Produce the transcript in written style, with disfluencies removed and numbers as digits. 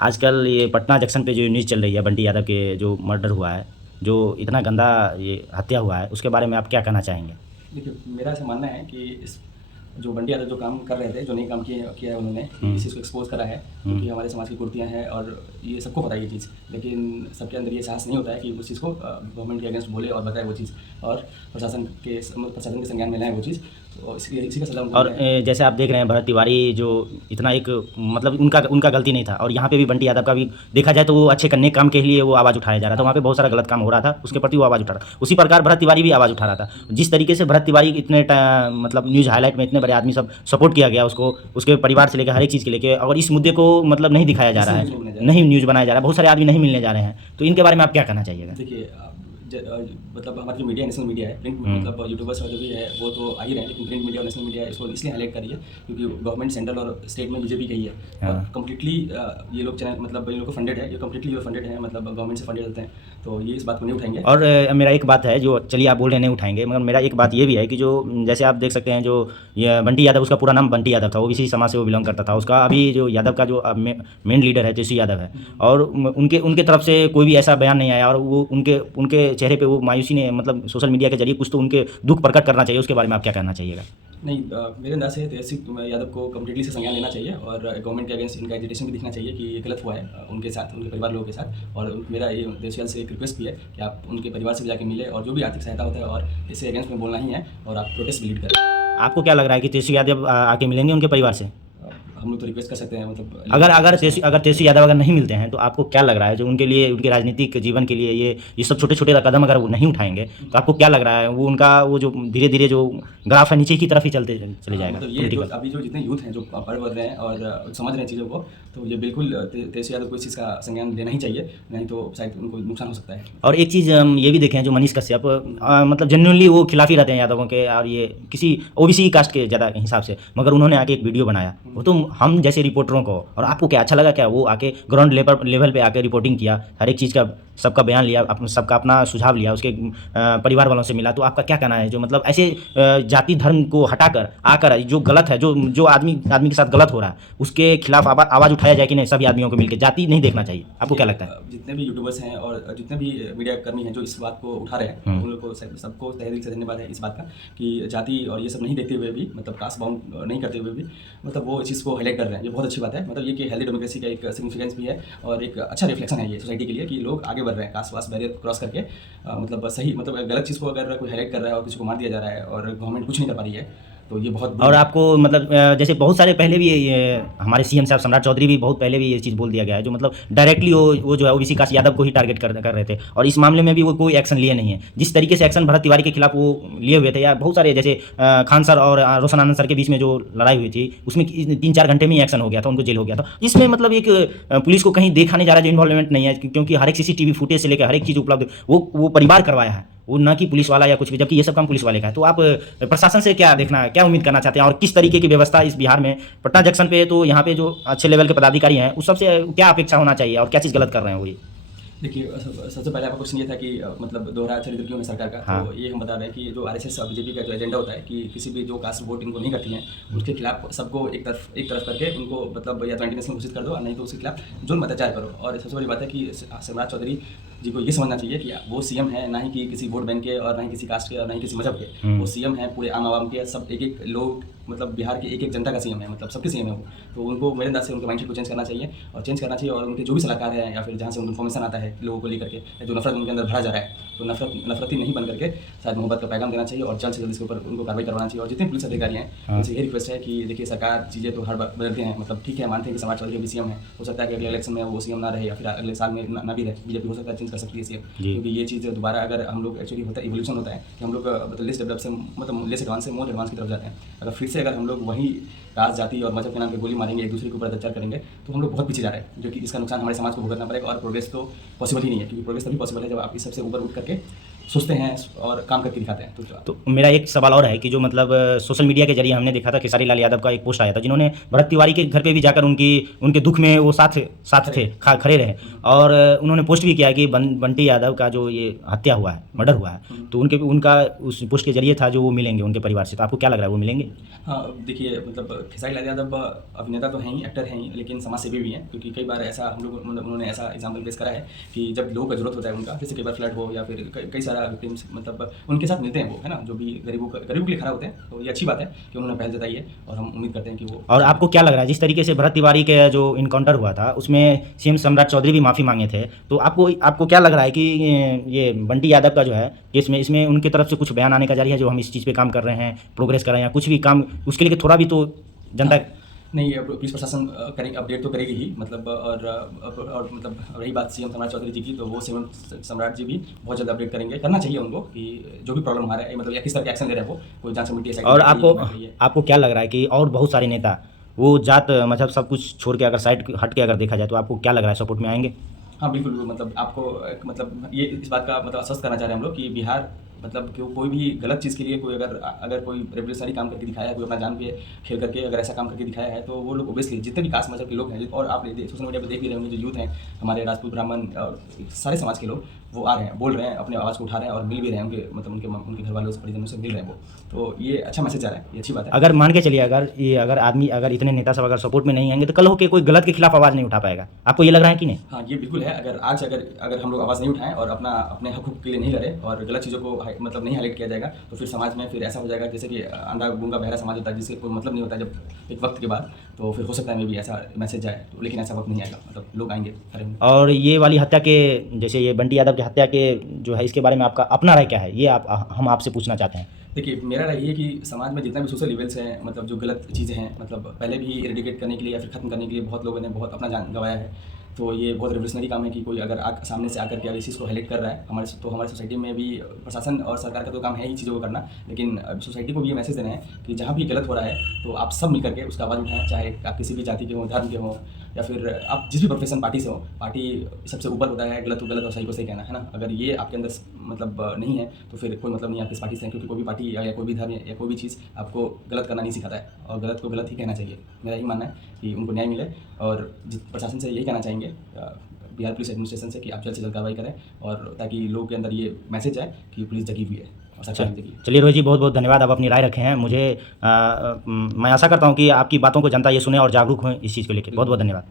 आजकल ये पटना जंक्शन पे जो न्यूज़ चल रही है बंटी यादव के जो मर्डर हुआ है, जो इतना गंदा ये हत्या हुआ है, उसके बारे में आप क्या कहना चाहेंगे? देखिए, मेरा ऐसा मानना है कि इस जो बंटी यादव जो काम कर रहे थे, जो नहीं काम किया है उन्होंने, इस चीज़ को एक्सपोज़ करा है, क्योंकि हमारे समाज की कुरीतियाँ हैं और ये सबको पता है ये चीज़। लेकिन सबके अंदर ये साहस नहीं होता है कि उस चीज़ को गवर्नमेंट के अगेंस्ट बोले और बताए वो चीज़, और प्रशासन के संज्ञान में लाएँ वो चीज़। तो इसी का सज़ा उनको और मिला है। जैसे आप देख रहे हैं भरत तिवारी जो इतना एक मतलब उनका उनका गलती नहीं था, और यहाँ पे भी बंटी यादव का भी देखा जाए तो वो अच्छे करने काम के लिए वो आवाज़ उठाया जा रहा था, वहाँ पे बहुत सारा गलत काम हो रहा था, उसके प्रति वो आवाज़ उठा रहा था। उसी प्रकार भरत तिवारी भी आवाज़ उठा रहा था। जिस तरीके से भरत तिवारी इतने मतलब न्यूज़ हाईलाइट में इतने बड़े आदमी सब सपोर्ट किया गया उसको, उसके परिवार से लेकर हर एक चीज़ के लेके, और इस मुद्दे को मतलब नहीं दिखाया जा रहा इसलिए है, न्यूज़ नहीं बनाया जा रहा नहीं न्यूज़ बनाया जा रहा है, बहुत सारे आदमी नहीं मिलने जा रहे हैं, तो इनके बारे में आप क्या कहना चाहिएगा? है। देखिए, मतलब हमारा जो मीडिया है, नेशनल मीडिया है, प्रिंट मतलब यूट्यूबर्स और जो भी है वो तो आ ही रहे हैं, लेकिन प्रिंट मीडिया और नेशनल मीडिया इसको इसलिए हाईलाइट कर रही है क्योंकि गवर्नमेंट सेंट्रल और स्टेट में बीजेपी का ही है। और हाँ। कम्प्लीटली ये लोग चैनल मतलब इन लोग को फंडेड है, ये कम्प्लीटली फंडेड है, मतलब गवर्नमेंट से फंडेड होते हैं, तो ये इस बात को नहीं उठाएंगे। और मेरा एक बात है जो, चलिए आप बोल रहे हैं नहीं उठाएंगे, मगर मेरा एक बात ये भी है कि जो जैसे आप देख सकते हैं जो ये बंटी यादव, उसका पूरा नाम बंटी यादव था, वो इसी समाज से वो बिलोंग करता था। उसका अभी जो यादव का जो मेन लीडर है तेजस्वी यादव है, और उनके उनके तरफ से कोई भी ऐसा बयान नहीं आया, और वो उनके उनके चेहरे पे वो मायूसी ने मतलब सोशल मीडिया के जरिए कुछ तो उनके दुख प्रकट करना चाहिए, उसके बारे में आप क्या कहना चाहिएगा? नहीं, मेरे अंदाज से तेजस्वी यादव को कम्प्लीटली से संज्ञान लेना चाहिए और गवर्नमेंट के अगेंस्ट इनका एजिटेशन भी दिखना चाहिए कि ये गलत हुआ है उनके साथ, उनके परिवार लोगों के साथ। और मेरा ये तेजस्वी यादव से एक रिक्वेस्ट भी है कि आप उनके परिवार से भी जाके मिले और जो भी आर्थिक सहायता होता है और इससे अगेंस्ट में बोलना ही है, और आप प्रोटेस्ट भी लीड करें। आपको क्या लग रहा है कि तेजस्वी यादव आके मिलेंगे उनके परिवार से? हम लोग तो रिक्वेस्ट कर सकते हैं, मतलब अगर अगर तेजस्वी यादव अगर नहीं मिलते हैं तो आपको क्या लग रहा है जो उनके लिए, उनके राजनीतिक जीवन के लिए ये सब छोटे छोटे कदम अगर वो नहीं उठाएंगे तो आपको क्या लग रहा है वो उनका वो जो धीरे धीरे जो ग्राफ है नीचे की तरफ ही चलते चले जाएगा मतलब ये जो पॉलिटिकल? अभी जो जितने यूथ हैं जो पढ़ बढ़ रहे हैं और समझ रहे हैं चीज़ों को, तो ये बिल्कुल तेजस्वी यादव को इस चीज़ का संज्ञान लेना ही चाहिए, नहीं तो शायद उनको नुकसान हो सकता है। और एक चीज़ हम ये भी देखें, जो मनीष कश्यप मतलब जेन्युइनली वो खिलाफ ही रहते हैं यादवों के, और ये किसी ओबीसी कास्ट के ज़्यादा हिसाब से, मगर उन्होंने आके एक वीडियो बनाया, वो तो हम जैसे रिपोर्टरों को, और आपको क्या अच्छा लगा क्या वो आके ग्राउंड लेवल पे आके रिपोर्टिंग किया, हर एक चीज़ का सबका बयान लिया, सबका अपना सुझाव लिया, उसके परिवार वालों से मिला, तो आपका क्या कहना है जो मतलब ऐसे जाति धर्म को हटाकर आकर जो गलत है, जो जो आदमी आदमी के साथ गलत हो रहा है उसके खिलाफ आवाज़ उठाया जाए कि नहीं, सभी आदमियों को मिलकर, जाति नहीं देखना चाहिए? आपको क्या लगता है? जितने भी यूट्यूबर्स हैं और जितने भी मीडिया कर्मी हैं जो इस बात को उठा रहे हैं, उन लोग को सबको तहे दिल से धन्यवाद है इस बात का कि जाति और ये सब नहीं देखते हुए भी, मतलब कास्ट बाउंड नहीं करते हुए भी, मतलब वो इस चीज़ को हाईलाइट कर रहे हैं। ये बहुत अच्छी बात है, मतलब ये कि हेल्दी डेमोक्रेसी का एक सिग्निफिकेंस भी है और एक अच्छा रिफ्लेक्शन है ये सोसाइटी के लिए कि लोग आगे बढ़ रहे हैं कास्ट वास्ट बैरियर क्रॉस करके। मतलब सही, मतलब गलत चीज़ को अगर कोई हाईलाइट कर रहा है और किसी को मार दिया जा रहा है और गवर्नमेंट कुछ नहीं कर पा रही है, तो ये बहुत और आपको मतलब जैसे बहुत सारे पहले भी ये हमारे सीएम साहब सम्राट चौधरी भी बहुत पहले भी ये चीज़ बोल दिया गया है, जो मतलब डायरेक्टली वो जो है ओबीसी कास्ट यादव को ही टारगेट कर रहे थे, और इस मामले में भी वो कोई एक्शन लिए नहीं है। जिस तरीके से एक्शन भरत तिवारी के खिलाफ वो लिए हुए थे, या बहुत सारे जैसे खान सर और रोशन आनंद सर के बीच में जो लड़ाई हुई थी, उसमें 3-4 घंटे में ही एक्शन हो गया था, उनको जेल हो गया था। इसमें मतलब एक पुलिस को कहीं देखा नहीं जा रहा जो इन्वॉल्वमेंट नहीं है, क्योंकि हर एक सीसीटीवी फुटेज से लेकर हर एक चीज़ उपलब्ध वो परिवार करवाया है, वो ना कि पुलिस वाला या कुछ भी, जबकि ये सब काम पुलिस वाले का है। तो आप प्रशासन से क्या उम्मीद करना चाहते हैं, और किस तरीके की व्यवस्था इस बिहार में पटना जंक्शन पे, तो यहाँ पे जो अच्छे लेवल के पदाधिकारी हैं उस सबसे क्या अपेक्षा होना चाहिए, और क्या चीज़ गलत कर रहे हैं वो ये? देखिए, सबसे पहले आपका क्वेश्चन ये था कि मतलब दोहरा चरित्र क्यों है सरकार का। हाँ। तो ये हम बता रहे हैं कि जो आरएसएस और बीजेपी का जो एजेंडा होता है कि किसी भी जो कास्ट वोट इनको नहीं करती हैं उसके खिलाफ सबको एक तरफ करके उनको मतलब या तो एंटी नेशनल घोषित कर दो, और नहीं तो उसके खिलाफ जुल्म अत्याचार करो। और सबसे बड़ी बात है कि सम्राट चौधरी जी को ये समझना चाहिए कि वो सीएम है, ना ही कि किसी वोट बैंक के और ना ही किसी कास्ट के और ना ही किसी मजहब के। वो सीएम है पूरे आम आवाम के, सब एक एक लोग, मतलब बिहार के एक एक जनता का सीएम है, मतलब सबके सीएम है वो। तो उनको मेरे अंदाज से उनके माइंडसेट को चेंज करना चाहिए और उनके जो भी सलाहकार हैं या फिर जहाँ से उनको इन्फॉर्मेशन आता है लोगों को लेकर के, जो नफरत उनके अंदर भरा जा रहा है, तो नफरती नहीं बन करके शायद मोहब्बत का पैगाम देना चाहिए और जल्द से जल्द इसके ऊपर उनको कार्रवाई करवाना चाहिए। और जितने पुलिस अधिकारी हैं उनसे ये रिक्वेस्ट है कि देखिए, सरकार चीज़ें तो हर बार बदलते हैं, मतलब ठीक है, मानते हैं कि समाज चौधरी भी सीएम है, हो सकता है कि अगले इलेक्शन में वो सीएम ना रहे या फिर अगले साल में ना भी रहे, बीजेपी हो सकता है चेंज कर सकती है सीएम, क्योंकि ये चीज़ दोबारा अगर हम लोग एक्चुअली होता है इवोल्यूशन होता है कि हम लोग मतलब लेस डेवलप से मतलब लेस एडवांस से मोर एडवांस की तरफ जाते हैं। अगर फिर से अगर हम लोग वही कास्ट जाति और मजहब के नाम पे गोली मारेंगे, एक दूसरे के ऊपर अत्याचार करेंगे, तो हम लोग बहुत पीछे जा रहे हैं, जो कि इसका नुकसान हमारे समाज को भुगतना पड़ेगा और प्रोग्रेस तो पॉसिबल ही नहीं है, क्योंकि प्रोग्रेस तभी पॉसिबल है जब आप इस सबसे ऊपर उठ करके सोचते हैं और काम करके दिखाते हैं। तो मेरा एक सवाल और है कि जो मतलब सोशल मीडिया के जरिए हमने देखा था खेसारी लाल यादव का एक पोस्ट आया था जिन्होंने भरत तिवारी के घर पे भी जाकर उनके दुख में वो साथ थे, खड़े रहे, और उन्होंने पोस्ट भी किया कि बंटी यादव का जो ये हत्या हुआ है, मर्डर हुआ है, तो उनका उस पोस्ट के जरिए था जो वो मिलेंगे उनके परिवार से, तो आपको क्या लग रहा है वो मिलेंगे? हाँ, देखिए मतलब खेसारी लाल यादव अभिनेता तो हैं ही, एक्टर हैं ही, लेकिन समाज सेवी भी हैं, क्योंकि कई बार ऐसा हम लोग मतलब उन्होंने ऐसा एग्जाम्पल पेश करा है कि जब लोगों का जरूरत होता है उनका, जैसे कई बार फ्लड हो या फिर कई सारा विक्टिम्स, मतलब उनके साथ मिलते हैं वो, है ना, जो भी गरीबों के लिए खड़ा होते हैं। तो ये अच्छी बात है कि उन्होंने पहल जताई है और हम उम्मीद करते हैं कि वो। और आपको क्या लग रहा है जिस तरीके से भरत तिवारी के जो इनकाउंटर हुआ था उसमें सीएम सम्राट चौधरी भी माफ़ी मांगे थे, तो आपको क्या लग रहा है कि ये बंटी यादव का जो है इसमें उनकी तरफ से कुछ बयान आने का जारी है जो हम इस चीज़ पे काम कर रहे हैं, प्रोग्रेस कर रहे हैं, या कुछ भी काम उसके लिए थोड़ा भी तो जनता। नहीं, अब पुलिस प्रशासन करेंगे, अपडेट तो करेगी ही, मतलब और मतलब रही बात सीएम सम्राट चौधरी जी की, तो वो सीएम सम्राट जी भी बहुत जल्द अपडेट करेंगे, करना चाहिए उनको कि जो भी प्रॉब्लम आ रहा है मतलब या किस तरह के एक्शन ले रहे हैं वो, कोई जांच कमेटी ऐसा। और आपको क्या लग रहा है कि और बहुत सारे नेता वो जात मजहब सब कुछ छोड़ के अगर साइड हट के अगर देखा जाए तो आपको क्या लग रहा है सपोर्ट में आएंगे? हाँ बिल्कुल, मतलब आपको मतलब ये इस बात का मतलब आश्वस्त करना चाह रहे हैं हम लोग कि बिहार मतलब कि कोई भी गलत चीज़ के लिए कोई अगर कोई रेवोल्यूशनरी काम करके दिखाया है, कोई अपना जान पे खेल करके अगर ऐसा काम करके दिखाया है, तो वो लोग ओबियसली जितने भी कास्ट मजहब के लोग हैं, और आप सोशल मीडिया पे देख भी रहे होंगे, जो यूथ हैं हमारे राजपूत ब्राह्मण और सारे समाज के लोग, वो आ रहे हैं, बोल रहे हैं, अपने आवाज़ को उठा रहे हैं और मिल भी रहे हैं, उनके घर वालों से, परिजनों से मिल रहे हैं वो। तो ये अच्छा मैसेज आ रहा है, ये अच्छी बात है। अगर मान के चलिए अगर इतने नेता सब अगर सपोर्ट में नहीं आएंगे तो कल होके कोई गलत के खिलाफ आवाज़ नहीं उठा पाएगा, आपको ये लग रहा है कि नहीं? हाँ, ये बिल्कुल है। अगर हम लोग आवाज़ नहीं उठाएं और अपने हकूक़ के लिए नहीं लड़े और गलत चीज़ों को मतलब नहीं हाईलाइट किया जाएगा, तो फिर समाज में फिर ऐसा हो जाएगा जैसे कि अंधा गूंगा बहरा समाज होता है, जिससे कोई मतलब नहीं होता जब एक वक्त के बाद, तो फिर हो सकता है मे भी ऐसा मैसेज जाए, तो लेकिन ऐसा वक्त नहीं आएगा, मतलब लोग आएंगे खड़े होंगे। और ये वाली हत्या के, जैसे ये बंटी यादव की हत्या के जो है, इसके बारे में आपका अपना राय क्या है, ये हम आपसे पूछना चाहते हैं। देखिए, मेरा राय ये है कि समाज में जितना भी सोशल इवेंट्स हैं, मतलब जो गलत चीज़ें हैं, मतलब पहले भी इरेडिकेट करने के लिए या फिर ख़त्म करने के लिए बहुत लोगों ने बहुत अपना जान गंवाया है। तो ये बहुत रिवोल्यूशनरी काम है कि कोई अगर सामने से आकर के अगर इस चीज़ को हाईलाइट कर रहा है, हमारे सोसाइटी में भी प्रशासन और सरकार का तो काम है ही चीज़ों को करना, लेकिन सोसाइटी को भी ये मैसेज देना है कि जहाँ भी गलत हो रहा है तो आप सब मिल करके उसका आवाज़ उठाएं, चाहे आप किसी भी जाति के हों, धर्म के हों, या फिर आप जिस भी प्रोफेशन पार्टी से हो, पार्टी सबसे ऊपर होता है, गलत को गलत और सही को सही कहना, है ना। अगर ये आपके अंदर मतलब नहीं है तो फिर कोई मतलब नहीं आप किस पार्टी से हैं, क्योंकि कोई भी पार्टी या कोई भी धर्म या कोई भी चीज़ आपको गलत करना नहीं सिखाता है, और गलत को गलत ही कहना चाहिए। मेरा यही मानना है कि उनको न्याय मिले, और प्रशासन से यही कहना चाहेंगे, बिहार पुलिस एडमिनिस्ट्रेशन से, कि आप जल्द से जल्द कार्रवाई करें, और ताकि लोगों के अंदर ये मैसेज जाए कि पुलिस जगी हुई है और सरकार जगी है। चलिए रोहित जी, बहुत बहुत धन्यवाद, आप अपनी राय रखे हैं। मैं आशा करता हूँ कि आपकी बातों को जनता ये सुने और जागरूक हों इस चीज़ को लेकर। बहुत बहुत धन्यवाद।